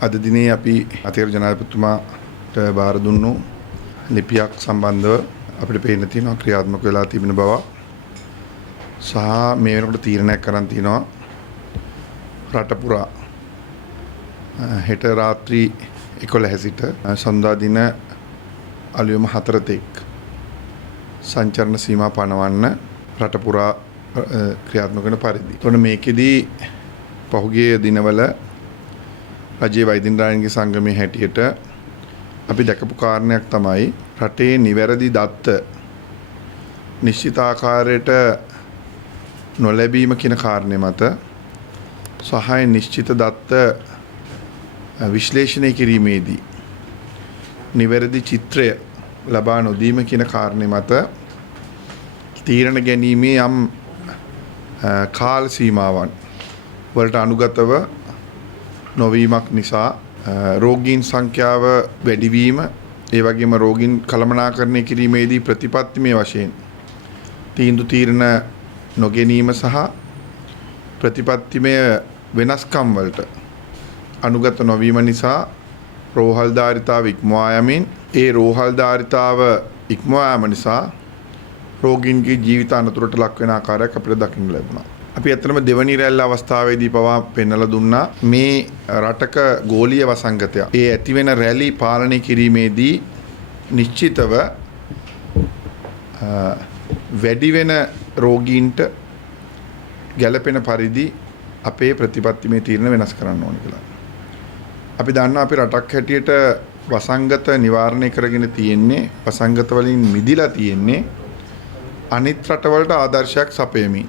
අද දිනේ අපි අතිගරු ජනාධිපතිතුමාට බාර දුන්නු ලිපියක් සම්බන්ධව අපිට පේන්න තියෙනවා ක්‍රියාත්මක වෙලා තිබෙන බව සහ මේ වෙනකොට තීරණයක් කරන් තිනවා රට පුරා හෙට රාත්‍රී 11 සිට සඳුදා දින අලුයම 4 තෙක් සංචරණ සීමා පනවන්න රට පුරා ක්‍රියාත්මක වෙන පරිදි. එතකොට මේකෙදී පහුගිය දිනවල රජයේ වෛද්‍යන්තරාංගික සංගමයේ හැටියට අපි දැකපු කාරණයක් තමයි රටේ නිවැරදි දත්ත නිශ්චිත ආකාරයට නොලැබීම කියන කාරණය මත සහාය නිශ්චිත දත්ත විශ්ලේෂණය කිරීමේදී නිවැරදි චිත්‍රය ලබා නොදීම කියන කාරණය මත තීරණ ගැනීමේ යම් කාල සීමාවන් වලට අනුගතව නොවීමක් නිසා රෝගීන් සංඛ්‍යාව වැඩිවීම ඒ වගේම රෝගීන් කළමනාකරණය කිරීමේදී ප්‍රතිපත්තිමය වශයෙන් තීරණ නොගැනීම සහ ප්‍රතිපත්තිමය වෙනස්කම් වලට අනුගත නොවීම නිසා රෝහල්ධාරිතාව ඉක්මවා යමින් ඒ රෝහල්ධාරිතාව ඉක්මවා යාම නිසා රෝගීන්ගේ ජීවිත අනතුරට ලක් වෙන ආකාරයක් අපිට දකින්න ලැබුණා. අපි ඇත්තටම දෙවනි රැල්ල අවස්ථාවේදී පවා පෙන්වලා දුන්නා මේ රටක ගෝලීය වසංගතය. ඒ ඇතිවෙන රැලි පාලනය කිරීමේදී නිශ්චිතව වැඩි වෙන රෝගීන්ට ගැළපෙන පරිදි අපේ ප්‍රතිපත්තිමය තීරණ වෙනස් කරන්න ඕනේ කියලා. අපි දන්නවා අපි රටක් හැටියට වසංගත නිවාරණය කරගෙන තියෙන්නේ වසංගත වලින් මිදිලා තියෙන්නේ අනිත් රටවලට ආදර්ශයක් සපයමින්.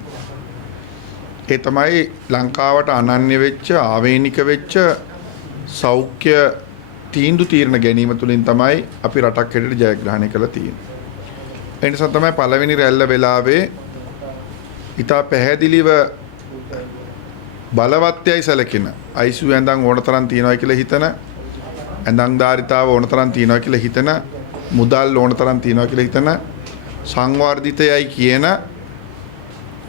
ඒ තමයි ලංකාවට අනන්‍ය වෙච්ච ආවේනික වෙච්ච සෞඛ්‍ය තීරණ ගැනීම තුළින් තමයි අපි රටක් හැටියට ජයග්‍රහණය කරලා තියෙන්නේ. ඒ නිසා තමයි පළවෙනි රැල්ල වෙලාවේ ඉතා පැහැදිලිව බලවත්යයි සැලකෙන ICU ඇඳන් ඕන තරම් තියනවා කියලා හිතන ඇඳන් ධාරිතාව ඕන තරම් තියනවා කියලා හිතන මුදල් ඕන තරම් තියනවා කියලා හිතන සංවර්ධිතයයි කියන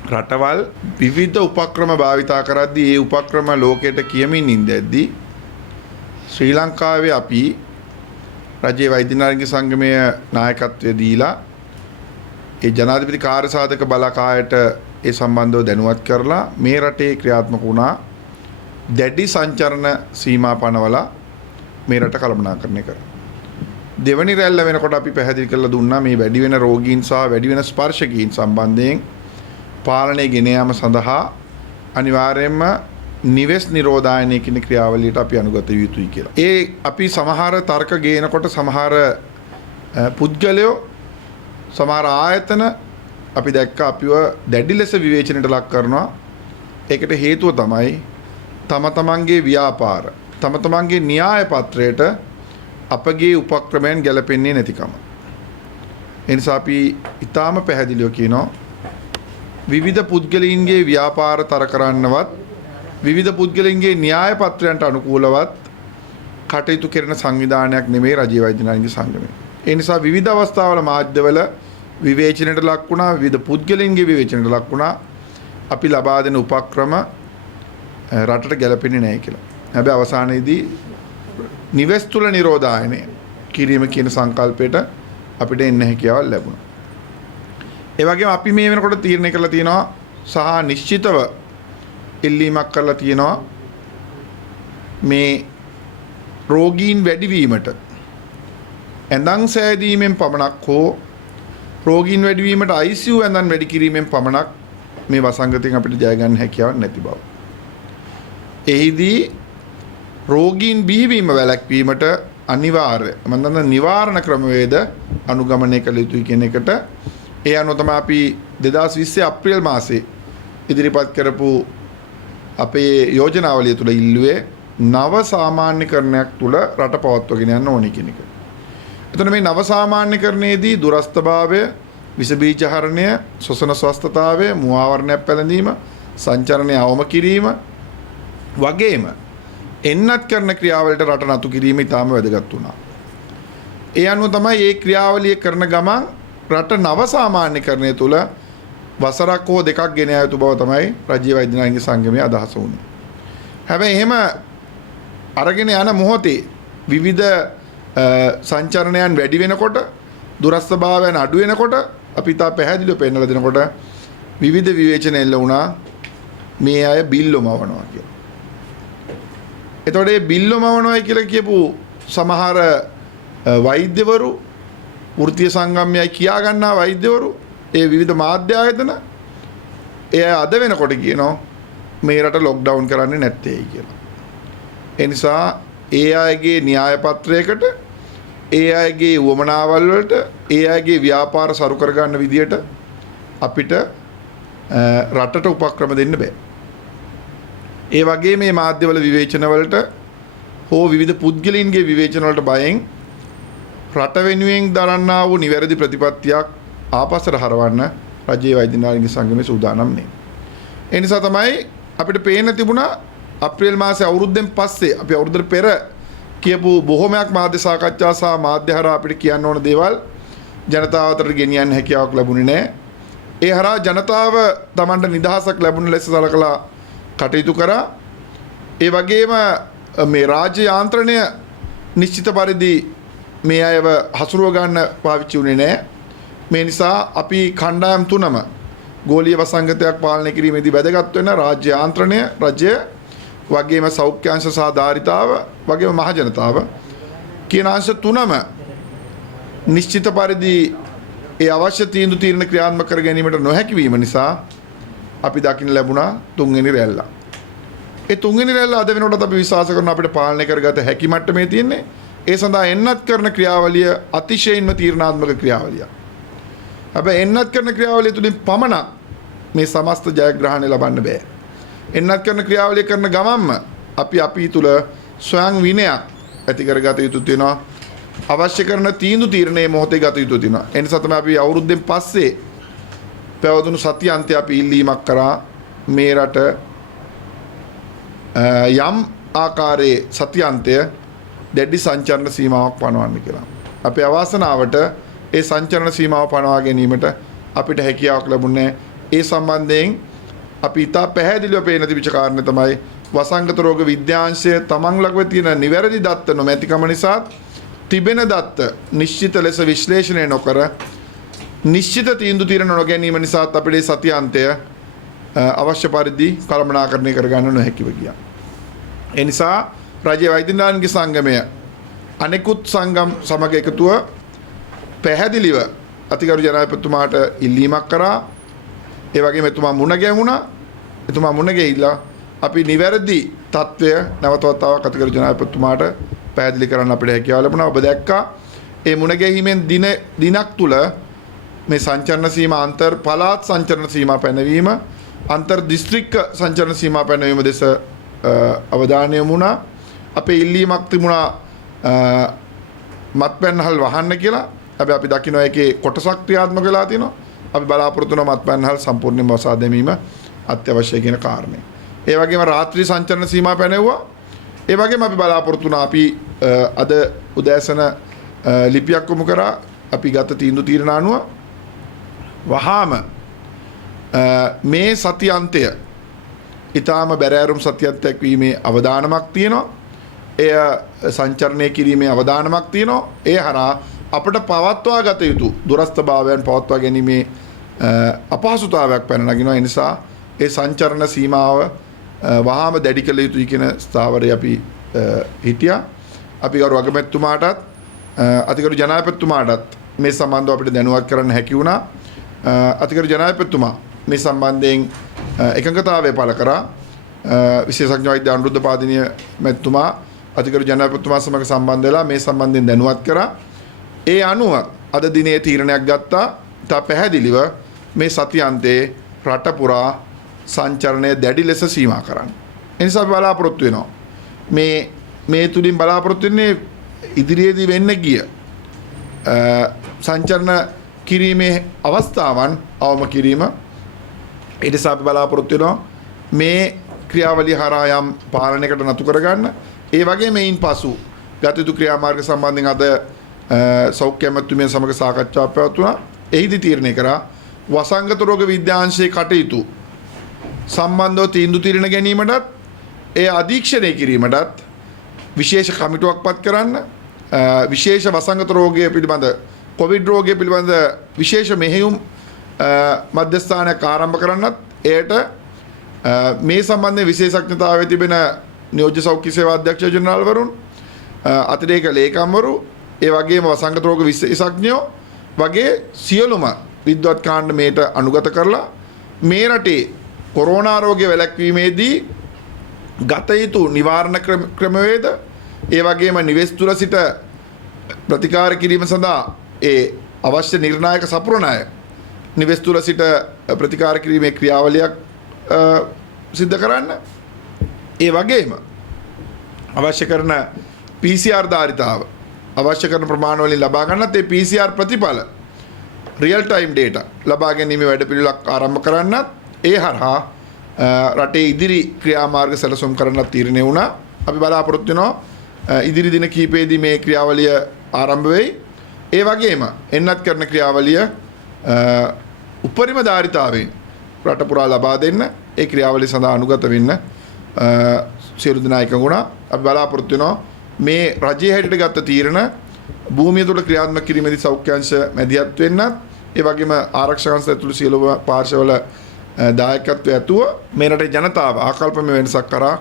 රටවල් විවිධ උපක්‍රම භාවිතා කරද්දී ඒ උපක්‍රම ලෝකයට කියමින් ඉඳද්දී ශ්‍රී ලංකාවේ අපි රජයේ වෛද්‍යනාංගික සංගමයේ නායකත්වය දීලා ඒ ජනාධිපති කාර්යසාධක බලකායට ඒ සම්බන්ධව දැනුවත් කරලා මේ රටේ ක්‍රියාත්මක වුණා දැඩි සංචරණ සීමා පනවලා මේ රට කළමනාකරණය කරා. දෙවනි රැල්ල වෙනකොට අපි පැහැදිලි කරලා දුන්නා මේ වැඩි වෙන රෝගීන් සහ වැඩි වෙන ස්පර්ශකීන් සම්බන්ධයෙන් පාලනය ගෙන යාම සඳහා අනිවාර්යයෙන්ම නිවෙස් නිරෝධායනය කියන ක්‍රියාවලියට අපි අනුගත යුතුයි කියලා. ඒ අපි සමහර තර්ක ගේනකොට සමහර පුද්ගලයෝ සමහර ආයතන අපි දැක්ක අපිව දැඩි ලෙස විවේචනයට ලක් කරනවා. ඒකට හේතුව තමයි තම තමන්ගේ ව්‍යාපාර තම තමන්ගේ න්‍යාය පත්‍රයට අපගේ උපක්‍රමයන් ගැලපෙන්නේ නැතිකම. ඒ නිසා අපි ඊටාම පැහැදිලිව කියනවා විවිධ පුද්ගලයින්ගේ ව්‍යාපාර තර කරන්නවත් විවිධ පුද්ගලයින්ගේ න්‍යාය පත්‍රයන්ට අනුකූලවත් කටයුතු කරන සංවිධානයක් නෙමෙයි රජයේ වෛද්‍යනාංගික සංගමය. ඒ නිසා විවිධ අවස්ථාවල මාධ්‍යවල විවේචනයට ලක් වුණා විවිධ පුද්ගලයින්ගේ විවේචනයට ලක් වුණා අපි ලබා දෙන උපක්‍රම රටට ගැලපෙන්නේ නැහැ කියලා. හැබැයි අවසානයේදී නිවෙස් තුල නිරෝධායනය කිරීම කියන සංකල්පයට අපිට එන්න හැකියාවක් ලැබුණා. ඒ වගේම අපි මේ වෙනකොට තීරණය කරලා තියෙනවා සහ නිශ්චිතව ඉල්ලීමක් කරලා තියෙනවා මේ රෝගීන් වැඩිවීමට ඇඳන් සෑදීමෙන් පමණක් හෝ රෝගීන් වැඩිවීමට ICU ඇඳන් වැඩි කිරීමෙන් පමණක් මේ වසංගතයෙන් අපිට ජය ගන්න හැකියාවක් නැති බව. එහිදී රෝගීන් බිහිවීම වැළැක්වීමට අනිවාර්ය නිවාරණ ක්‍රමවේද අනුගමනය කළ යුතුයි කියන එකට ඒ අනුව තමයි අපි 2020 අප්‍රේල් මාසේ ඉදිරිපත් කරපු අපේ යෝජනාවලිය තුළ ඉල්ලුවේ නව සාමාන්‍යකරණයක් තුළ රට පවත්වාගෙන යන්න ඕනේ කියන එක. එතන මේ නව සාමාන්‍යකරණයේදී දුරස්ථභාවය, විස බීජ හරණය, ශ්වසන ස්වස්ථතාවය, මුවාවරණයක් පැළඳීම, සංචරණය අවම කිරීම වගේම එන්නත් කරන ක්‍රියාවලට රට නතු කිරීම ඉතාම වැදගත් වුණා. ඒ අනුව තමයි මේ ක්‍රියාවලිය කරන ගමන් රට නව සාමාන්‍යකරණය තුළ වසරක් හෝ දෙකක් ගෙන යා යුතු බව තමයි රජ්‍ය වෛද්‍යනාංගික සංගමයේ අදහස වුණේ. හැබැයි එහෙම අරගෙන යන මොහොතේ විවිධ සංචරණයන් වැඩි වෙනකොට දුරස්ථභාවයන් අඩු වෙනකොට අපි තා පැහැදිලිව පෙන්නලා දෙනකොට විවිධ විවේචන එල්ල වුණා මේ අය බිල්ලෝ මවනවා කියලා. එතකොට මේ බිල්ලෝ මවනවායි කියලා කියපු සමහර වෛද්‍යවරු වෘත්තීය සංගම්යයි කියා ගන්නා වෛද්‍යවරු ඒ විවිධ මාධ්‍ය ආයතන ඒ අද වෙනකොට කියනවා මේ රට ලොක්ඩවුන් කරන්නේ නැත්තේයි කියලා. ඒ නිසා ඒ අයගේ න්‍යාය පත්‍රයකට ඒ අයගේ වමනාවල් වලට ඒ අයගේ ව්‍යාපාර සරු කර ගන්න විදියට අපිට රටට උපක්‍රම දෙන්න බෑ. ඒ වගේ මේ මාධ්‍යවල විවේචන වලට හෝ විවිධ පුද්ගලයන්ගේ විවේචන වලට බයෙන් රට වෙනුවෙන් දරන්නා වූ නිවැරදි ප්‍රතිපත්තියක් ආපස්සට හරවන්න රජයේ වෛද්‍ය නාලික සංගමේ සූදානම් නේ. ඒ නිසා තමයි අපිට පේන්න තිබුණා අප්‍රේල් මාසේ අවුරුද්දෙන් පස්සේ අපි අවුරුද්දට පෙර කියපු බොහොමයක් මාධ්‍ය සාකච්ඡා සහ මාධ්‍ය හරහා අපිට කියන්න ඕන දේවල් ජනතාව අතරට ගෙනියන්න හැකියාවක් ලැබුණේ නැහැ. ඒ හරහා ජනතාව Tamanට නිදහසක් ලැබුණ ලෙස සලකලා කටයුතු කරා. ඒ වගේම මේ රාජ්‍ය යාන්ත්‍රණය නිශ්චිත පරිදි මේ අයව හසුරුව ගන්න පාවිච්චි වුණේ නැහැ. මේ නිසා අපි කණ්ඩායම් තුනම ගෝලීය වසංගතයක් පාලනය කිරීමේදී වැදගත් වෙන රාජ්‍ය යාන්ත්‍රණය, රජය, වගේම සෞඛ්‍ය අංශ සහ ධාරිතාව, වගේම මහ ජනතාව කියන අංශ තුනම නිශ්චිත පරිදි ඒ අවශ්‍ය තීන්දුව తీරන ක්‍රියාත්මක කර ගැනීමට නොහැකි වීම නිසා අපි දකින්න ලැබුණා තුන්වෙනි රැල්ල. ඒ තුන්වෙනි රැල්ල අද වෙනකොට අපි විශ්වාස කරනවා අපිට පාලනය කරගත හැකි මට්ටමේ තියෙන්නේ. ඒ සඳහා එන්නත් කරන ක්‍රියාවලිය අතිශයින්ම තීරණාත්මක ක්‍රියාවලියක්. හැබැයි එන්නත් කරන ක්‍රියාවලිය තුලින් පමණක් මේ සමස්ත ජයග්‍රහණය ලබන්න බෑ. එන්නත් කරන ක්‍රියාවලිය කරන ගමන්ම අපි තුල ස්වයං විනයක් ඇති කරගත යුතු වෙනවා. අවශ්‍ය කරන තීන්දුව තීරණයේ මොහොතේ ගත යුතු වෙනවා. ඒ නිසා තමයි අපි අවුරුද්දෙන් පස්සේ පැවතුණු සතිය අන්තය අපි ඉල්ලීමක් කරා මේ රට යම් ආකාරයේ සතිය අන්තය දැඩි සංචරණ සීමාවක් පනවන්න කියලා. අපේ අවාසනාවට ඒ සංචරණ සීමාව පනවා ගැනීමට අපිට හැකියාවක් ලැබුණේ. ඒ සම්බන්ධයෙන් අපි ඉතා පැහැදිලිව පේන තිබිච්ච කාරණේ තමයි වසංගත රෝග විද්‍යාංශය තමන් ළඟ තියෙන නිවැරදි දත්ත නොමැතිකම නිසා තිබෙන දත්ත නිශ්චිත ලෙස විශ්ලේෂණය නොකර නිශ්චිත තීන්දුව తీරන නොගැනීම නිසා අපේ සතිය අන්තය අවශ්‍ය පරිදි කළමනාකරණය කරගන්න නොහැකිව ගියා. ඒ නිසා රජයේ වෛද්‍ය නාලික සංගමය අනෙකුත් සංගම් සමග එකතුව පැහැදිලිව අතිගරු ජනාධිපතිතුමාට ඉල්ලීමක් කරා. ඒ වගේම එතුමා මුණ ගැහුණා. එතුමා මුණ ගැහිලා අපි නිවැරදි తත්වය නැවතවතාවක් අතිගරු ජනාධිපතිතුමාට පැහැදිලි කරන්න අපිට හැකියාව ලැබුණා. ඔබ දැක්කා ඒ මුණ ගැහිමෙන් දිනක් තුල මේ සංචරණ සීමා අන්තර් පළාත් සංචරණ සීමා පැනවීම අන්තර් දිස්ත්‍රික්ක සංචරණ සීමා පැනවීම දෙස අවධානය යොමුණා. අපේ ඉල්ලීමක් තිබුණා මත්පැන්හල් වහන්න කියලා. හැබැයි අපි දකින්න ඒකේ කොටසක් ක්‍රියාත්මක වෙලා තියෙනවා. අපි බලාපොරොත්තු වෙන මත්පැන්හල් සම්පූර්ණයෙන්ම වසා දැමීම අත්‍යවශ්‍යයි කියන කාරණේ. ඒ වගේම රාත්‍රී සංචරණ සීමා පැනෙවුවා. ඒ වගේම අපි බලාපොරොත්තු වුණා අපි අද උදෑසන ලිපියක් යොමු කරා. අපි ගත තීන්දුව తీරන අනුව වහාම මේ සති අන්තය ඊටාම බැරෑරුම් සතියක් වීමේ අවදානමක් තියෙනවා. එය සංචරණය කිරීමේ අවදානමක් තියෙනවා. ඒ හරහා අපට පවත්වා ගත යුතු දුරස්ථභාවයන් පවත්වා ගැනීමේ අපහසුතාවයක් පැන නගිනවා. ඒ නිසා ඒ සංචරණ සීමාව වහාම දැඩි කළ යුතුයි කියන ස්ථාවරය අපි හිටියා. අපි ගරු අගමැතිතුමාටත් අතිගරු ජනාධිපතිතුමාටත් මේ සම්බන්ධව අපිට දැනුවත් කරන්න හැකි වුණා. අතිගරු ජනාධිපතිතුමා මේ සම්බන්ධයෙන් එකඟතාවය පළ කරා. විශේෂඥ වෛද්‍ය අනුරුද්ධපාදිනිය මැතිතුමා අතිගරු ජනාධිපතිතුමා සමග සම්බන්ධ වෙලා මේ සම්බන්ධයෙන් දැනුවත් කරා. ඒ අනුව අද දිනේ තීරණයක් ගත්තා. තා පැහැදිලිව මේ සතියන්තයේ රට පුරා සංචරණය දැඩි ලෙස සීමා කරන්න. ඒ නිසා බලාපොරොත්තු වෙනවා. මේ තුලින් බලාපොරොත්තු වෙන්නේ ඉදිරියේදී වෙන්න ගිය සංචරණ කිරීමේ අවස්ථාවන් අවම කිරීම. ඒ නිසා අපි බලාපොරොත්තු වෙනවා මේ ක්‍රියාවලිය හරහා යම් පාලනයකට නතු කරගන්න. ඒ වගේම මේන් පසු ගත යුතු ක්‍රියාමාර්ග සම්බන්ධයෙන් අද සෞඛ්‍ය අමාත්‍යාංශය සමග සාකච්ඡාවක් පැවැත්වුණා. එහිදී තීරණය කරා වසංගත රෝග විද්‍යාංශයේ කටයුතු සම්බන්ධව තීන්දුව తీරන ගැනීමටත් ඒ අධීක්ෂණය කිරීමටත් විශේෂ කමිටුවක් පත් කරන්න විශේෂ වසංගත රෝගය පිළිබඳ කොවිඩ් රෝගය පිළිබඳ විශේෂ මෙහෙයුම් මධ්‍යස්ථානයක් ආරම්භ කරන්නත් එයට මේ සම්බන්ධයෙන් විශේෂඥතාවය තිබෙන නියෝජ්‍ය සෞඛ්‍ය සේවා අධ්‍යක්ෂ ජනරාල්වරුන් අතිරේක ලේකම්වරු ඒ වගේම වසංගත රෝග විශේෂඥයෝ වගේ සියලුම විද්වත් කාණ්ඩ මේට අනුගත කරලා මේ රටේ කොරෝනා රෝගය වැළැක්වීමේදී ගත යුතු නිවාරණ ක්‍රමවේද ඒ වගේම නිවෙස් තුල සිට ප්‍රතිකාර කිරීම සඳහා ඒ අවශ්‍ය නිර්ණායක සපුරණය නිවෙස් තුල සිට ප්‍රතිකාර කිරීමේ ක්‍රියාවලියක් සිද්ධ කරන්න ඒ වගේම අවශ්‍ය කරන PCR ධාරිතාව අවශ්‍ය කරන ප්‍රමාණ වලින් ලබා ගන්නත් ඒ PCR ප්‍රතිඵල රියල් ටයිම් ඩේටා ලබා ගැනීමේ වැඩපිළිවෙලක් ආරම්භ කරන්නත් ඒ හරහා රටේ ඉදිරි ක්‍රියාමාර්ග සැලසුම් කරන්නත් තීරණය වුණා. අපි බලාපොරොත්තු වෙනවා ඉදිරි දින කිහිපයේදී මේ ක්‍රියාවලිය ආරම්භ වෙයි. ඒ වගේම එන්නත් කරන ක්‍රියාවලිය උපරිම ධාරිතාවෙන් රට පුරා ලබා දෙන්න ඒ ක්‍රියාවලිය සඳහා අනුගත වෙන්න සියලු දෙනා එකඟුණා. අපි බලාපොරොත්තු වෙනවා මේ රජයේ හැටියට ගත්ත තීරණ භූමිය තුළ ක්‍රියාත්මක කිරීමේදී සෞඛ්‍ය අංශ මැදිහත් වෙන්නත් ඒ වගේම ආරක්ෂක අංශ ඇතුළු සියලුම පාර්ශවවල දායකත්වය ඇතුව මේ රටේ ජනතාව ආකල්පමය වෙනසක් කරා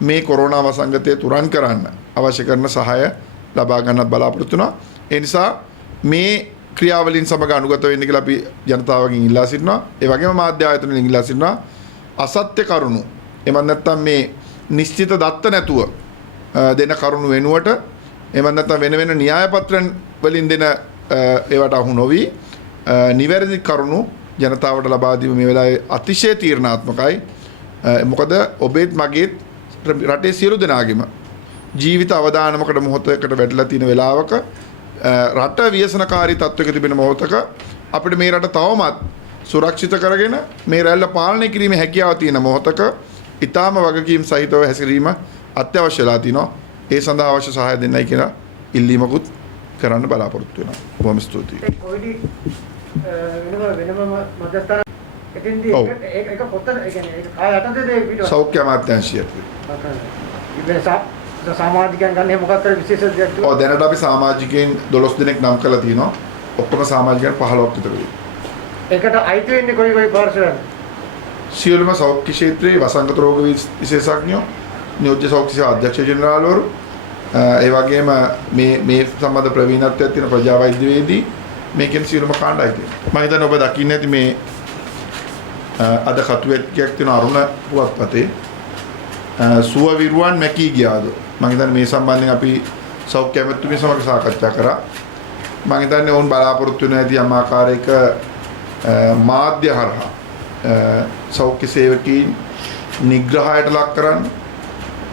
මේ කොරෝනා වසංගතය තුරන් කරන්න අවශ්‍ය කරන සහාය ලබා ගන්නත් බලාපොරොත්තු වෙනවා. ඒ නිසා මේ ක්‍රියාවලින් සමග අනුගත වෙන්න කියලා අපි ජනතාවගෙන් ඉල්ලා සිටිනවා. ඒ වගේම මාධ්‍ය ආයතන වලින් ඉල්ලා සිටිනවා අසත්‍ය කරුණු එමත් නැත්නම් මේ නිශ්චිත දත්ත නැතුව දෙන කරුණු වෙනුවට එමත් නැත්නම් වෙන වෙන න්‍යාය පත්‍රයන් වලින් දෙන ඒවට අහු නොවි නිවැරදි කරුණු ජනතාවට ලබා දීම මේ වෙලාවේ අතිශය තීරණාත්මකයි. මොකද ඔබේත් මගේත් රටේ සියලු දෙනාගේම ජීවිත අවදානමකට මොහොතකට වැටලා තියෙන වෙලාවක රට ව්‍යසනකාරී තත්වයක තිබෙන මොහොතක අපිට මේ රට තවමත් සුරක්ෂිත කරගෙන මේ රැල්ල පාලනය කිරීමේ හැකියාව තියෙන මොහොතක ඊටාම වගකීම් සහිතව හැසිරීම අත්‍යවශ්‍යලා තිනවා. ඒ සඳහා අවශ්‍ය සහාය දෙන්නයි කියලා ඉල්ලීමකුත් කරන්න බලාපොරොත්තු වෙනවා. බොහොම ස්තුතියි. වෙනම මධ්‍යස්ථාන එතෙන්දී ඒක පොත ඒ කියන්නේ ඒක කාය යටතේද පිටව සෞඛ්‍ය අමාත්‍යාංශය. සමාජිකයන් ගන්න මොකක්ද විශේෂ දෙයක් ඔව් දැනට අපි සමාජිකයන් 12 දෙනෙක් නම් කරලා තිනවා. ඔක්කොම සමාජිකයන් 15ක් විතර වෙයි. ඒකට අයිති වෙන්නේ කොයි පාර්ශවයන්ද? සියලුම සෞඛ්‍ය ක්ෂේත්‍රයේ වසංගත රෝග විශේෂඥයෝ නියෝජ්‍ය සෞඛ්‍ය සේවා අධ්‍යක්ෂ ජනරාල්වරු ඒ වගේම මේ සම්බන්ධ ප්‍රවීණත්වයක් තියෙන ප්‍රජා වෛද්‍යවේදී මේකෙන් සියලුම කාණ්ඩායම් තියෙනවා. මම හිතන්නේ ඔබ දකින්න ඇති මේ අද කතුවෙක්යක් තියෙන අරුණ පුවත්පතේ සුව විරුවන් මැකී ගියාද මම හිතන්නේ මේ සම්බන්ධයෙන් අපි සෞඛ්‍ය ඇමතුමිය සමග සාකච්ඡා කරා. මම හිතන්නේ ඔවුන් බලාපොරොත්තු වෙන ඇති යම් ආකාරයක මාධ්‍ය හරහා සෞඛ්‍ය සේවකීන් නිග්‍රහයට ලක් කරන්න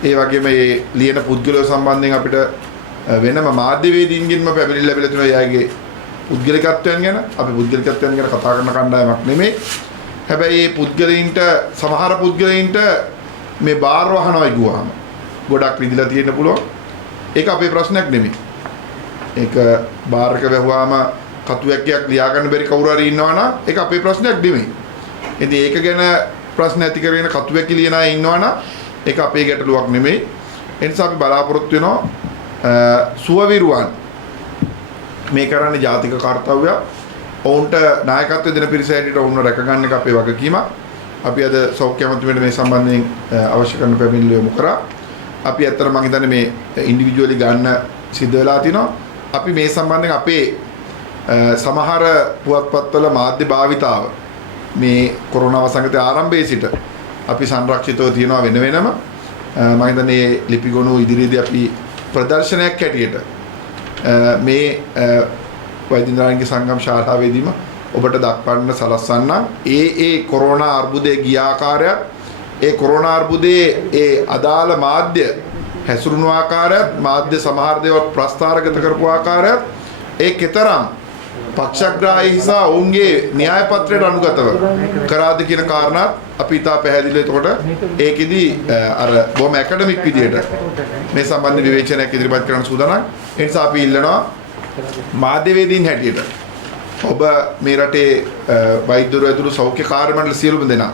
ඒ වගේම මේ ලියන පුද්ගලයෝ සම්බන්ධයෙන් අපිට වෙනම මාධ්‍යවේදීන්ගෙන්ම පැමිණිලි ලැබිලා තියෙනවා යාගේ පුද්ගලිකත්වයන් ගැන. අපි පුද්ගලිකත්වයන් ගැන කතා කරන කණ්ඩායමක් නෙමෙයි. හැබැයි මේ පුද්ගලයින්ට සමහර පුද්ගලයින්ට මේ බාර වහනවා ගියාම ගොඩක් විදිලා තියෙන්න පුළුවන්. ඒක අපේ ප්‍රශ්නයක් නෙමෙයි. ඒක බාරක වැහුවාම කතුවැක්කයක් ලියා ගන්න බැරි කවුරු හරි ඉන්නවා නම් ඒක අපේ ප්‍රශ්නයක් නෙමෙයි. ඉතින් ඒක ගැන ප්‍රශ්න ඇති කරගෙන කතුවැක්ක ලියන අය ඉන්නවා නම් ඒක අපේ ගැටලුවක් නෙමෙයි. ඒ නිසා අපි බලාපොරොත්තු වෙනවා සුවවිරුවන් මේ කරන්නේ ජාතික කාර්යය. ඔවුන්ට නායකත්වය දෙන පිරිස හැටියට ඔවුන්ව රැකගන්න එක අපේ වගකීමක්. අපි අද සෞඛ්‍ය අමාත්‍යාංශයට මේ සම්බන්ධයෙන් අවශ්‍ය කරන පැමිණිලි යොමු කරා. අපි ඇත්තට මම හිතන්නේ මේ ඉන්ඩිවිජුවලි ගන්න සිද්ධ වෙලා තිනවා. අපි මේ සම්බන්ධයෙන් අපේ සමහර පුවත්පත්වල මාධ්‍ය භාවිතාව මේ කොරෝනා වසංගතයේ ආරම්භයේ සිට අපි සංරක්ෂිතව තියනවා වෙන වෙනම. මම හිතන්නේ ලිපිගොනු ඉදිරියේදී අපි ප්‍රදර්ශනයක් හැටියට මේ වෛද්‍යනායකගේ සංගම් ශාලාවේදීම ඔබට දක්වන්න සලස්වන්න ඒ කොරෝනා අර්බුදයේ ගිය ආකාරයත් ඒ කොරෝනා අර්බුදයේ ඒ අදාළ මාධ්‍ය හැසිරුණු ආකාරයත් මාධ්‍ය සමහර දේවල් ප්‍රස්ථාරගත කරපු ආකාරයත් ඒ කතරම් පක්ෂග්‍රාහී නිසා ඔවුන්ගේ න්‍යාය පත්‍රයට අනුගතව කරාද කියන කාරණාත් අපි ඉතා පැහැදිලිව එතකොට ඒකෙදි අර බොහොම ඇකඩමික් විදියට මේ සම්බන්ධ විවේචනයක් ඉදිරිපත් කරන්න සූදානම්. ඒ නිසා අපි ඉල්ලනවා මාධ්‍යවේදීන් හැටියට ඔබ මේ රටේ වෛද්‍යවරු ඇතුළු සෞඛ්‍ය කාර්ය මණ්ඩල සියලුම දෙනා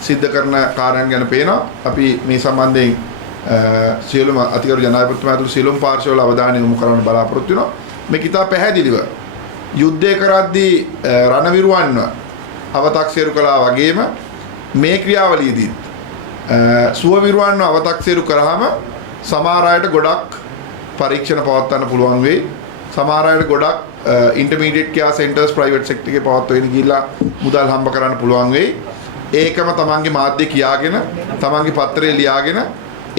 සිද්ධ කරන කාර්යයන් ගැන පේනවා. අපි මේ සම්බන්ධයෙන් සියලුම අතිගරු ජනාධිපතිතුමා ඇතුළු සියලුම පාර්ශ්වවල අවධානය යොමු කරන්න බලාපොරොත්තු වෙනවා. මේක ඉතා පැහැදිලිව යුද්ධය කරද්දී රණවිරුවන්ව අව탁සේරු කළා වගේම මේ ක්‍රියාවලියේදී සුවවිරුවන්ව අව탁සේරු කරාම සමහර අයට ගොඩක් පරීක්ෂණ පවත්වන්න පුළුවන් වෙයි. සමහර අයට ගොඩක් intermediate care centres private sector එකේ පවත්වගෙන ගිහිල්ලා මුදල් හම්බ කරන්න පුළුවන් වෙයි. ඒකම තමන්ගේ මාධ්‍ය කියාගෙන තමන්ගේ පත්‍රය ලියාගෙන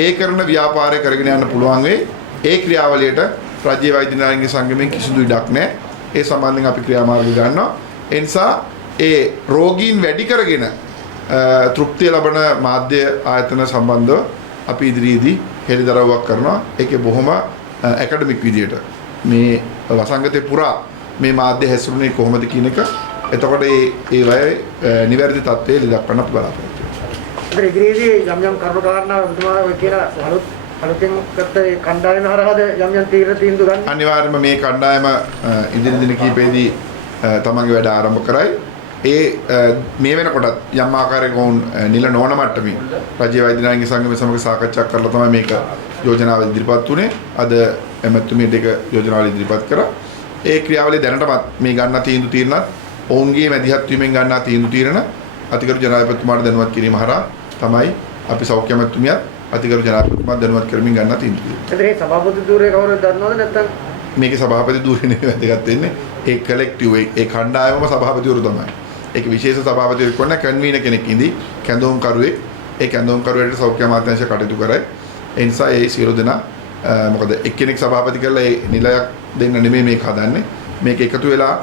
ඒ කරන ව්‍යාපාරය කරගෙන යන්න පුළුවන් වෙයි. ඒ ක්‍රියාවලියට රාජ්‍ය වෛද්‍ය නායකගේ සංගමයෙන් කිසිදු ඉඩක් නැහැ. ඒ සම්බන්ධයෙන් අපි ක්‍රියාමාර්ග ගන්නවා. ඒ නිසා ඒ රෝගීන් වැඩි කරගෙන තෘප්තිය ලබන මාධ්‍ය ආයතන සම්බන්ධව අපි ඉදිරියේදී හෙළිදරව්වක් කරනවා. ඒකේ බොහොම ඇකඩමික් විදියට මේ වසංගතේ පුරා මේ මාධ්‍ය හැසිරුනේ කොහොමද කියන එක එතකොට ඒ වගේ නිවැරදි තත්ත්වයේ ලිදක්වන්න අපි බලාපොරොත්තු වෙනවා. ඒතර ඉදිරියේදී යම් යම් කරුණු කාරණා ඔබතුමා ඔය කියන අලුතෙන් ගත්ත ඒ කණ්ඩායම හරහාද යම් යම් තීන්දුව ගන්න? අනිවාර්යයෙන්ම මේ කණ්ඩායම ඉදිරි දින කිහිපෙදී තමන්ගේ වැඩ ආරම්භ කරයි. මේ වෙනකොටත් යම් ආකාරයක වුන් නිල නොවන මට්ටමින් රාජ්‍ය වෛද්‍ය නායක සංගමය සමග සාකච්ඡා කරලා තමයි මේක යෝජනාව ඉදිරිපත් වුණේ. අද එමෙතුමියට ඒක යෝජනාව ඉදිරිපත් කරා. ඒ ක්‍රියාවලිය දැනටමත් මේ ගන්න තීන්දුව తీරනත් ඔවුන්ගේ මැදිහත් වීමෙන් ගන්නා තීන්දුව తీරන අතිගරු ජනාධිපතිතුමාට දැනුවත් කිරීම හරහා තමයි අපි සෞඛ්‍ය මැතිතුමියත් අතිගරු ජනාධිපතිතුමාට දැනුවත් කරමින් ගන්නා තීන්දුව తీරන. ඒතර මේ සභාපති ධූරය කවුරුද දන්නවද නැත්නම් මේකේ සභාපති ධූරය නෙවෙයි වැදගත් වෙන්නේ. ඒ කලෙක්ටිව් ඒ කණ්ඩායමම සභාපතිවරු තමයි. ඒක විශේෂ සභාපතිවරයෙක් වුණා කන්වීනර් කෙනෙක් ඉඳි කැඳවුම් කරුවෙක්. ඒ කැඳවුම් කරුවේට සෞඛ්‍ය අමාත්‍යාංශය කටයුතු කරයි. ඒ නිසා ඒ සියලු දෙනා මොකද එක්කෙනෙක් සභාපති කරලා ඒ නිලයක් දෙන්න නෙමෙයි මේක හදන්නේ. මේක එකතු වෙලා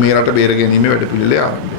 මේ රට බේර ගැනීමේ වැඩපිළිවෙලේ ආරම්භය.